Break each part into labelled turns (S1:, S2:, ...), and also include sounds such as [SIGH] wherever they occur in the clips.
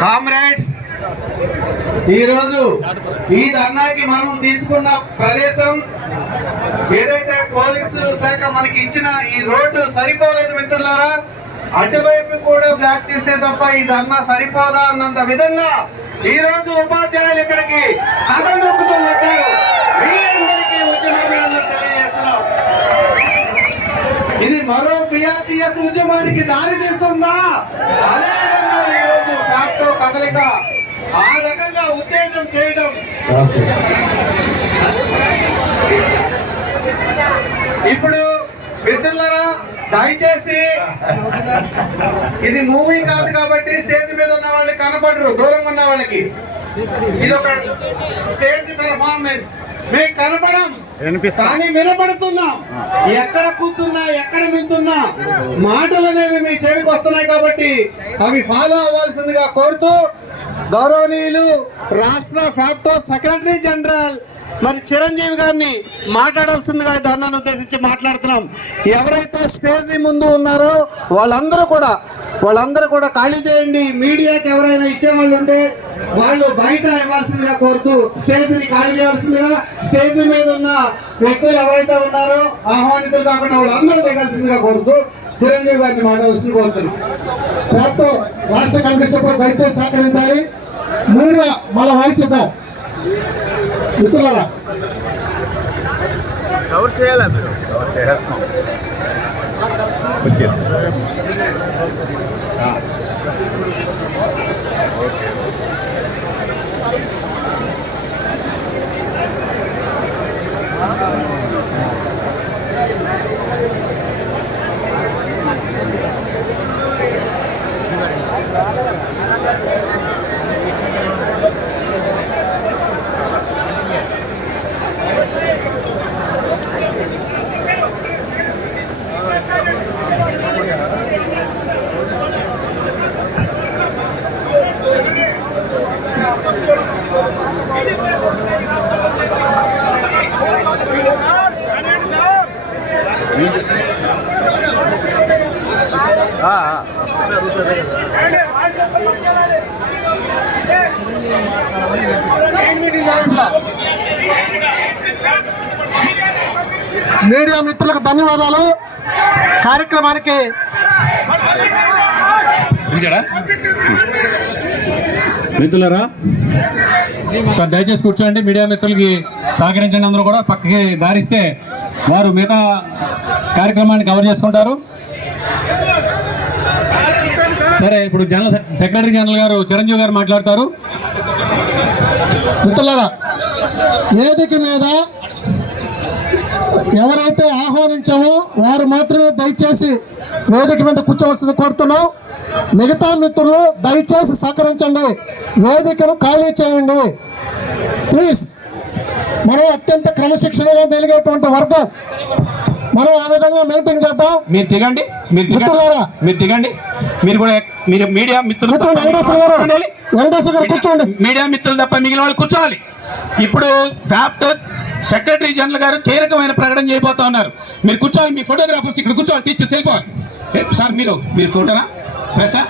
S1: Comrades ఈరోజు ఈ ధర్నాకి మనం తీసుకున్న ప్రదేశం ఏదైతే పోలీసులు శాఖ మనకి ఇచ్చిన ఈ రోడ్డు సరిపోలేదు మిత్రులారా అటువైపు కూడా బ్లాక్ చేసే తప్ప ఈ ధర్నా సరిపోదా అన్నంత విధంగా ఈ రోజు ఉపాధ్యాయులు ఇక్కడికి కథ నొక్కుతూ వచ్చారు. మీరందరికీ తెలియజేస్తున్నాం. ఇది మరో బిఆర్టీఎస్ ఉద్యమానికి దారి తీస్తుందా? అదే కదలిక ఆ రకంగా ఉత్తేజం చేయడం. ఇప్పుడు మిత్రులారా దయచేసి ఇది మూవీ కాదు కాబట్టి స్టేజ్ మీద ఉన్న వాళ్ళకి కనపడరు దూరం ఉన్న వాళ్ళకి. ఇది ఒక స్టేజ్ పెర్ఫార్మెన్స్ మీకు కనపడం కానీ వినపడుతున్నాం. ఎక్కడ కూర్చున్నా ఎక్కడ నించున్నా మాటలు అనేవి మీ చెవికి వస్తున్నాయి కాబట్టి అవి ఫాలో అవ్వాల్సిందిగా కోరుతూ గౌరవనీయులు రాష్ట్ర ఫ్యాక్టో సెక్రటరీ జనరల్ మరి చిరంజీవి గారిని మాట్లాడాల్సిందిగా ధర్నాను ఉద్దేశించి మాట్లాడుతున్నాం. ఎవరైతే స్టేజ్ ముందు ఉన్నారో వాళ్ళందరూ కూడా వాళ్ళందరూ కూడా ఖాళీ చేయండి. మీడియాకి ఎవరైనా ఇచ్చే వాళ్ళు ఉంటే వాళ్ళు బయట ఇవ్వాల్సిందిగా కోరుతూ స్టేజ్ని ఖాళీ చేయాల్సిందిగా స్టేజ్ మీద ఉన్న వ్యక్తులు ఎవరైతే ఉన్నారో ఆహ్వానితులు కాకుండా వాళ్ళందరూ దిగాల్సిందిగా కోరుతూ చిరంజీవి గారిని మాట్లాడాల్సింది కోరుతున్నాం
S2: ఫ్యాక్టో రాష్ట్ర కమిటీ సభ్యులు దయచేసి సహకరించాలి. మూడు మళ్ళా వాయిస్ ఇద్దాం. మిత్రులారా.
S3: కవర్ చేయాలా మీరు? కవర్ చేసేస్తున్నాం కొద్దిగా ఓకే. ఆ,
S2: మీడియా మిత్రులకు ధన్యవాదాలు. కార్యక్రమానికి
S4: మిత్రులరా? సార్ దయచేసి కూర్చోండి. మీడియా మిత్రులకి సహకరించండి. అందరూ కూడా పక్కకి దారిస్తే వారు మిగతా కార్యక్రమాన్ని కవర్ చేసుకుంటారు. సరే ఇప్పుడు జనరల్ సెక్- సెక్రటరీ జనరల్ గారు చిరంజీవి గారు మాట్లాడతారు.
S2: మిత్రులారా వేదిక మీద ఎవరైతే ఆహ్వానించామో వారు మాత్రమే దయచేసి వేదిక మీద కూర్చోవలసింది కోరుతున్నాం. మిగతా మిత్రులు దయచేసి సహకరించండి. వేదికను ఖాళీ చేయండి. ప్లీజ్. మనం అత్యంత క్రమశిక్షణగా మెలిగేటువంటి వర్గం. మనం ఆ విధంగా మెయింటైన్ చేద్దాం.
S4: మీరు దిగండి. మీరు
S2: మిత్రులారా.
S4: మీరు దిగండి. మీరు కూడా మీరు మీడియా మిత్రులు
S2: వెంకటేశ్వర గారు.
S4: ఉండాలి.
S2: వెంకటేశ్వర గారు కూర్చోండి.
S4: మీడియా మిత్రులు తప్ప మిగిలిన వాళ్ళు కూర్చోవాలి. ఇప్పుడు ఫ్యాప్ట్ సెక్రటరీ జనరల్ గారు కీలకమైన ప్రకటన చేయబోతా ఉన్నారు. మీరు కూర్చోవాలి మీ ఫోటోగ్రాఫర్స్ ఇక్కడ కూర్చోవాలి టీచర్స్ వెళ్ళిపోవాలి. ఏ, సార్ మీరు మీరు ఫోటోనా? ప్రెసా?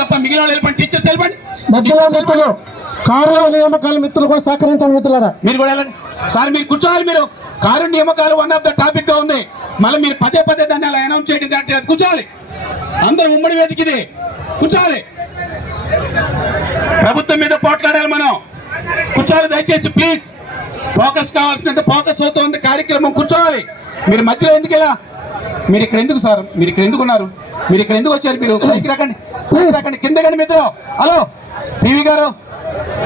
S4: తప్ప మిగిలిన వాళ్ళు వెళ్ళిపోండి టీచర్స్ వెళ్ళిపోండి.
S2: మధ్యలో మిత్రులు కారు నియామకాల మిత్రులు కూడా సహకరించండి మిత్రులారా.
S4: మీరు కూడా వెళ్ళండి. సార్ మీరు కూర్చోవాలి మీరు. కారు నియామకాలు వన్ ఆఫ్ ద టాపిక్గా ఉంది. మళ్ళీ మీరు పదే పదే దాన్ని అలా అనౌన్స్ చేయడం దాంట్లో అది కూర్చోవాలి. అందరూ ఉమ్మడి వేదిక ఇది. కూర్చోవాలి. ప్రభుత్వం మీద పోట్లాడాలి మనం. కూర్చోవాలి దయచేసి ప్లీజ్ ఫోకస్ కావాల్సినంత ఫోకస్ అవుతుంది కార్యక్రమం. కూర్చోవాలి. మీరు మధ్యలో ఎందుకు ఇలా? మీరు ఇక్కడ ఎందుకు సార్? మీరు ఇక్కడ ఎందుకు ఉన్నారు? మీరు ఇక్కడ ఎందుకు వచ్చారు మీరు? పైకి రాకండి. పైకి రాకండి. కిందకండి మిత్రం హలో టీవీ గారు.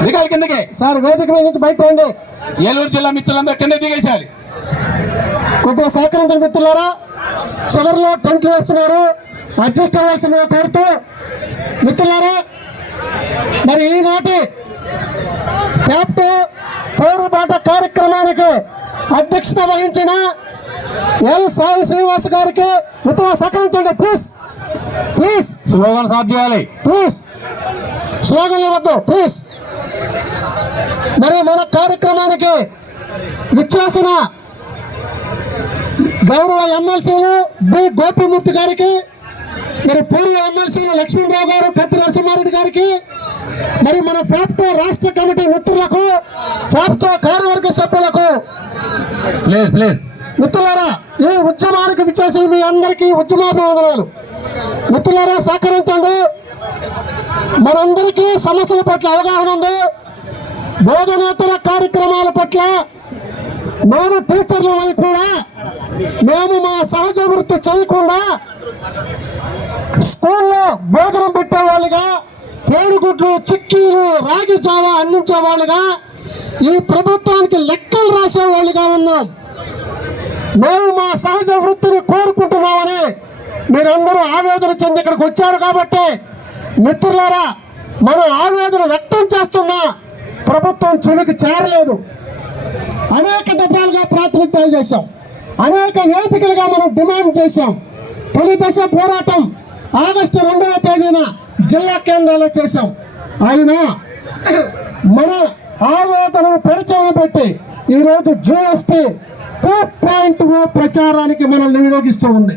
S4: దిగాలి కిందకి.
S2: సార్ వేదిక మీద నుంచి బయట రండి.
S4: ఏలూరు జిల్లా మిత్రులందరూ కింద దిగేశారు.
S2: కొద్దిగా సహకరించండి మిత్రులారా. చివరిలో టెంట్లు వేస్తున్నారు. అడ్జస్ట్ అవ్వాల్సిందిగా కోరుతూ మిత్రులారా మరి ఈనాటి క్యాప్ట్ పోరుబాట కార్యక్రమానికి అధ్యక్షత వహించిన ఎల్ సాయి శ్రీనివాస్ గారికి మిత్రులు సహకరించండి. Please please.
S4: స్లోగన్ సాధ్యాలి
S2: ప్లీజ్. స్లోగన్ ఇవ్వద్దు. ప్లీజ్. మరి మన కార్యక్రమానికి విచ్చేసిన గౌరవ ఎమ్మెల్సీలు బి గోపిమూర్తి గారికి మరి పూర్వ ఎమ్మెల్సీలు లక్ష్మణరావు గారు కత్తి నరసింహారెడ్డి గారికి మరి మన ఫ్యాప్టో రాష్ట్ర కమిటీ మిత్రులకు ఫ్యాప్టో కార్యవర్గ సభ్యులకు. మిత్రులారా ఈ ఉద్యమానికి విచ్చేసిన మీ అందరికీ ఉద్యమాభివందనాలు. మిత్రులారా సహకరించండి. మనందరికీ సమస్యల పట్ల అవగాహన ఉంది. బోధనేతర కార్యక్రమాల పట్ల మేము టీచర్లమై కూడా మేము మా సహజ వృత్తి చేయకుండా స్కూల్లో భోజనం పెట్టేవాళ్ళుగా కోడిగుడ్లు చిక్కీలు రాగి జావ అందించే వాళ్ళుగా ఈ ప్రభుత్వానికి లెక్కలు రాసే వాళ్ళుగా ఉన్నాం. మేము మా సహజ వృత్తిని కోరుకుంటున్నామని మీరందరూ ఆవేదన చెంది ఇక్కడికి వచ్చారు కాబట్టి మిత్రులారా మనం ఆవేదన వ్యక్తం చేస్తున్నా ప్రభుత్వం చెవికి చేరలేదు. అనేక డబ్బాలుగా ప్రాతినిధ్యాలు చేశాం. అనేక వేదికలుగా మనం డిమాండ్ చేశాం. తొలి దశ పోరాటం ఆగస్టు రెండవ తేదీన జిల్లా కేంద్రాల్లో చేశాం. ఆయన మన ఆవేదనను పరిచయం పెట్టి ఈరోజు జిఎస్టీ టూ పాయింట్ ఓ ప్రచారానికి మనల్ని వినియోగిస్తూ ఉంది.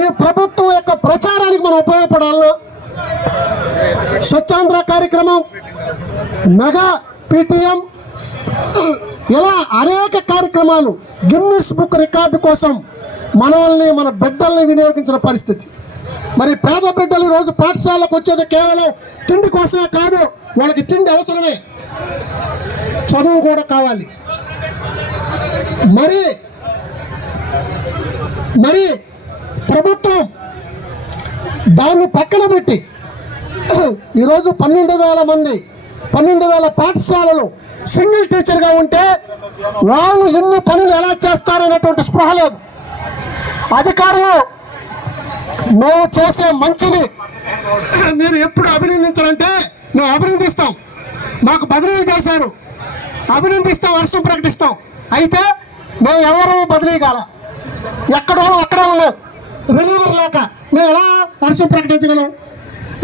S2: ఈ ప్రభుత్వం యొక్క ప్రచారానికి మనం ఉపయోగపడాలి? స్వచ్ఛాంధ్ర కార్యక్రమం మెగా పిటిఎం ఇలా అనేక కార్యక్రమాలు గిన్నిస్ బుక్ రికార్డు కోసం మనల్ని మన బిడ్డల్ని వినియోగించిన పరిస్థితి. మరి పేద బిడ్డలు రోజు పాఠశాలకు వచ్చేది కేవలం తిండి కోసమే కాదు వాళ్ళకి తిండి అవసరమే. చదువు కూడా కావాలి. మరి మరి ప్రభుత్వం దాన్ని పక్కన పెట్టి [CLEARS THROAT] ఈరోజు పన్నెండు వేల మంది పన్నెండు వేల పాఠశాలలు సింగిల్ టీచర్గా ఉంటే వాళ్ళు ఎన్ని పనులు ఎలా చేస్తారనేటువంటి స్పృహ లేదు. అధికారులు మేము చేసే మంచిని మీరు ఎప్పుడు అభినందించాలంటే మేము అభినందిస్తాం. మాకు బదిలీ చేశారు. అభినందిస్తాం వర్షం ప్రకటిస్తాం. అయితే మేము ఎవరు బదిలీ కాల? ఎక్కడో వాళ్ళం అక్కడే ఉన్నాం. రిలీవర్ లేక మేము ఎలా వర్షం ప్రకటించగలం?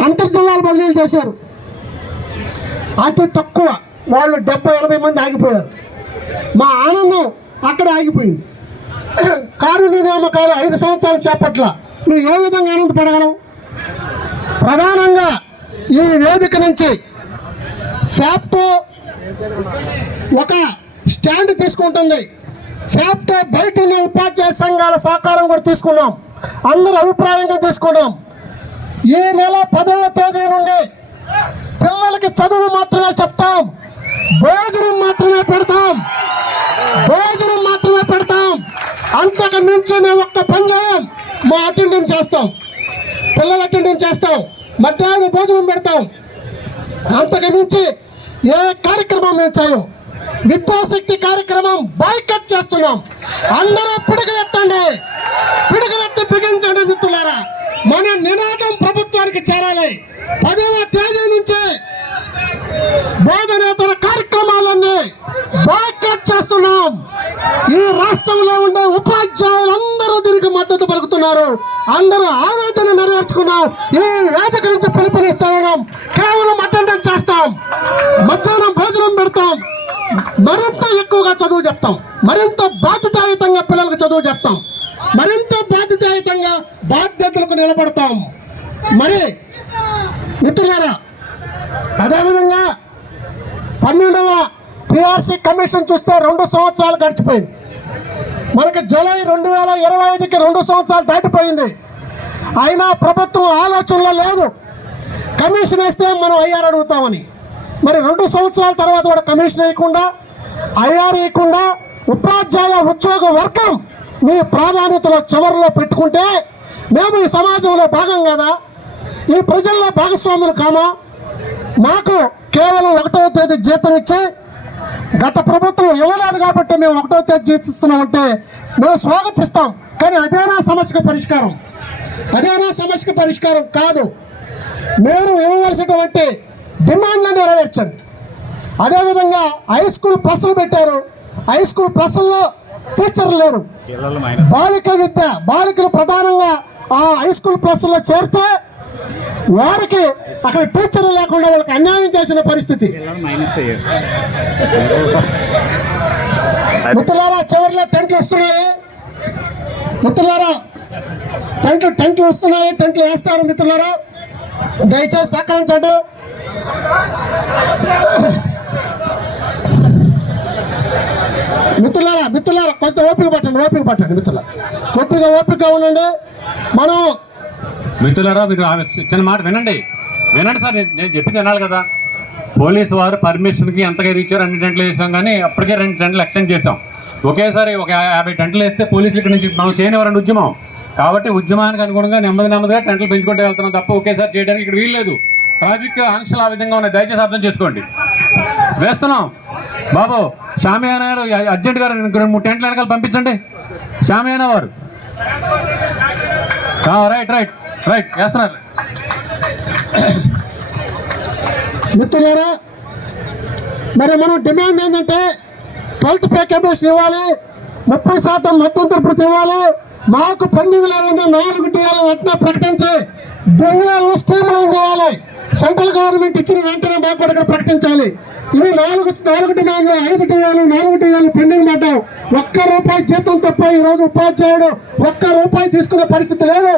S2: అంతర్జిల్లాలు బదిలీలు చేశారు. అతి తక్కువ వాళ్ళు డెబ్బై ఎనభై మంది ఆగిపోయారు. మా ఆనందం అక్కడ ఆగిపోయింది. [CLEARS THROAT] కారుణ్య నియామకాలు ఐదు సంవత్సరాలు చేపట్ల నువ్వు ఏ విధంగా ఆనందపడగలవు? ప్రధానంగా ఈ వేదిక నుంచి ఫ్యాప్తో ఒక స్టాండ్ తీసుకుంటుంది. ఫ్యాప్తో బయట ఉన్న ఉపాధ్యాయ సంఘాల సహకారం కూడా తీసుకున్నాం. అందరి అభిప్రాయంగా తీసుకున్నాం. ఈ నెల పదవ తేదీ నుండి పిల్లలకి చదువు మాత్రమే చెప్తాం. భోజనం మాత్రమే పెడతాం. భోజనం మాత్రమే పెడతాం. అంతకు మించి మేము ఒక్క పని చేయం. మా అటెండెన్స్ చేస్తాం. పిల్లలు అటెండెన్స్ చేస్తాం. మధ్యాహ్నం భోజనం పెడతాం. అంతకుమించి ఏ కార్యక్రమం మేము చేయం. విద్యాశక్తి కార్యక్రమం బాయ్కట్ చేస్తున్నాం. అందరూ పిడుగులెత్తండి పిడుగులెత్తి బిగించండి మిత్రులారా. మన నినాదం ప్రభుత్వానికి చేరాలి. పదవ తేదీ నుంచే బోధనేతర అందరూ ఆరాధన నెరవేర్చుకున్నాం. ఈ వేదిక నుంచి పిలుపునిస్తా. కేవలం అటెండెన్స్ చేస్తాం. మధ్యాహ్నం భోజనం పెడతాం. మరింత ఎక్కువగా చదువు చెప్తాం. మరింత బాధ్యతాయుతంగా పిల్లలకు చదువు చెప్తాం. మరింత బాధ్యతాయుతంగా బాధ్యతలకు నిలబడతాం. మరి మిత్రులారా అదేవిధంగా పన్నెండవ పిఆర్సీ కమిషన్ చూస్తే రెండు సంవత్సరాలు గడిచిపోయింది. మనకి జూలై రెండు వేల ఇరవై ఐదుకి రెండు సంవత్సరాలు దాటిపోయింది. అయినా ప్రభుత్వం ఆలోచనలో లేదు. కమిషన్ వేస్తే మనం ఐఆర్ అడుగుతామని. మరి రెండు సంవత్సరాల తర్వాత కూడా కమిషన్ వేయకుండా ఐఆర్ వేయకుండా ఉపాధ్యాయ ఉద్యోగ వర్గం మీ ప్రాధాన్యతలో చివరిలో పెట్టుకుంటే మేము ఈ సమాజంలో భాగం కదా? ఈ ప్రజల్లో భాగస్వాములు కామా? మాకు కేవలం ఒకటవ తేదీ జీతం ఇచ్చి గత ప్రభుత్వం ఇవ్వలేదు కాబట్టి మేము ఒకటో తేదీ జీతిస్తున్నామంటే మేము స్వాగతిస్తాం. కానీ అదేనా సమస్యకు పరిష్కారం. అదేనా సమస్యకు పరిష్కారం కాదు. మీరు ఇవ్వవలసినటువంటి డిమాండ్లను నెరవేర్చండి. అదేవిధంగా హై స్కూల్ బస్సులు పెట్టారు. హై స్కూల్ బస్సుల్లో టీచర్లు లేరు. బాలిక విద్య బాలికలు ప్రధానంగా ఆ హై స్కూల్ ప్లస్లో చేరితే వారికి అక్కడ టీచర్లు లేకుండా వాళ్ళకి అన్యాయం చేసిన పరిస్థితి. మిత్రులారా చివరిలో టెంట్లు వస్తున్నాయి. మిత్రులారా టెంట్లు టెంట్లు వస్తున్నాయి. టెంట్లు వేస్తారు మిత్రులారా. దయచేసి సహకరించండి. మిత్రులారా మిత్రులారా కొంత ఓపిక పట్టండి ఓపిక పట్టండి మిత్రులారా. కొద్దిగా ఓపిక ఉండండి. మనం
S5: మిత్రులారా మీరు ఆమె చిన్న మాట వినండి. వినండి సార్ నేను నేను చెప్పింది వినాలి కదా. పోలీసు వారు పర్మిషన్కి ఎంతగా ఇచ్చారు అన్ని టెంట్లు వేసాం కానీ అప్పటికే రెండు టెంట్లు ఎక్స్టెండ్ చేసాం ఒకేసారి ఒక యా- యాభై టెంట్లు వేస్తే పోలీసులు ఇక్కడ నుంచి మనం చేయనివారండి ఉద్యమం. కాబట్టి ఉద్యమానికి అనుగుణంగా నెమ్మది నెమ్మదిగా టెంట్లు పెంచుకుంటూ వెళ్తున్నాం తప్ప ఒకేసారి చేయడానికి ఇక్కడ వీల్లేదు ట్రాఫిక్ ఆంక్షలు ఆ విధంగా ఉన్నాయి. దయచేసి అర్థం చేసుకోండి. వేస్తున్నాం. బాబు షామియానా గారు అర్జెంట్ గారు రెండు మూడు టెంట్లు వెనకాల పంపించండి. షామియానా వారు. రైట్ రైట్ రైట్ వేస్తున్నారు.
S2: మిత్రులారా మరి మనం డిమాండ్ ఏంటంటే ట్వెల్త్ పే కమిషన్ ఇవ్వాలి ముప్పై శాతం మొత్తం భృతి ఇవ్వాలి మాకు పెండింగ్ లేకుండా నాలుగు టీఆలు వెంటనే ప్రకటించి డిఏలను స్ట్రీమ్లైన్ చేయాలి సెంట్రల్ గవర్నమెంట్ ఇచ్చిన వెంటనే మాకు కూడా ఇక్కడ ప్రకటించాలి. ఇవి నాలుగు నాలుగు డిమాండ్లు ఐదు టీయాలు నాలుగు టీయాలు పెండింగ్ పడ్డాం ఒక్క రూపాయి జీతం తప్ప ఈరోజు రోజు ఉపాధ్యాయుడు ఒక్క రూపాయి తీసుకునే పరిస్థితి లేదు.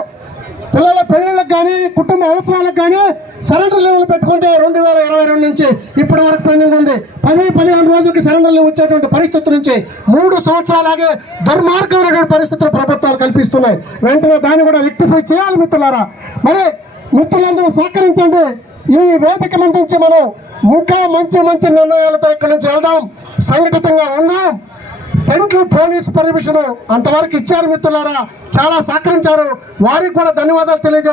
S2: పిల్లల పెళ్ళిళ్ళకి కానీ కుటుంబ అవసరాలకు కానీ సరెండర్ లెవెల్ పెట్టుకుంటే రెండు వేల ఇరవై రెండు నుంచి ఇప్పటి వరకు పెండింగ్ ఉంది. పది పదిహేను రోజులకి సరెండర్ లెవెల్ వచ్చేటువంటి పరిస్థితి నుంచి మూడు సంవత్సరాలాగే దుర్మార్గమైనటువంటి పరిస్థితులు ప్రభుత్వాలు కల్పిస్తున్నాయి. వెంటనే దాన్ని కూడా రెక్టిఫై చేయాలి మిత్రులారా. మరి మిత్రులందరూ సహకరించండి. ఈ వేదిక నుంచి మనం ఇంకా మంచి మంచి నిర్ణయాలతో ఇక్కడ నుంచి వెళ్దాం. సంఘటితంగా ఉందాం. టెంట్లు పోలీస్ పర్మిషన్ అంతవరకు ఇచ్చారు మిత్రులారా. చాలా సహకరించారు. వారికి కూడా ధన్యవాదాలు తెలియజేస్తారు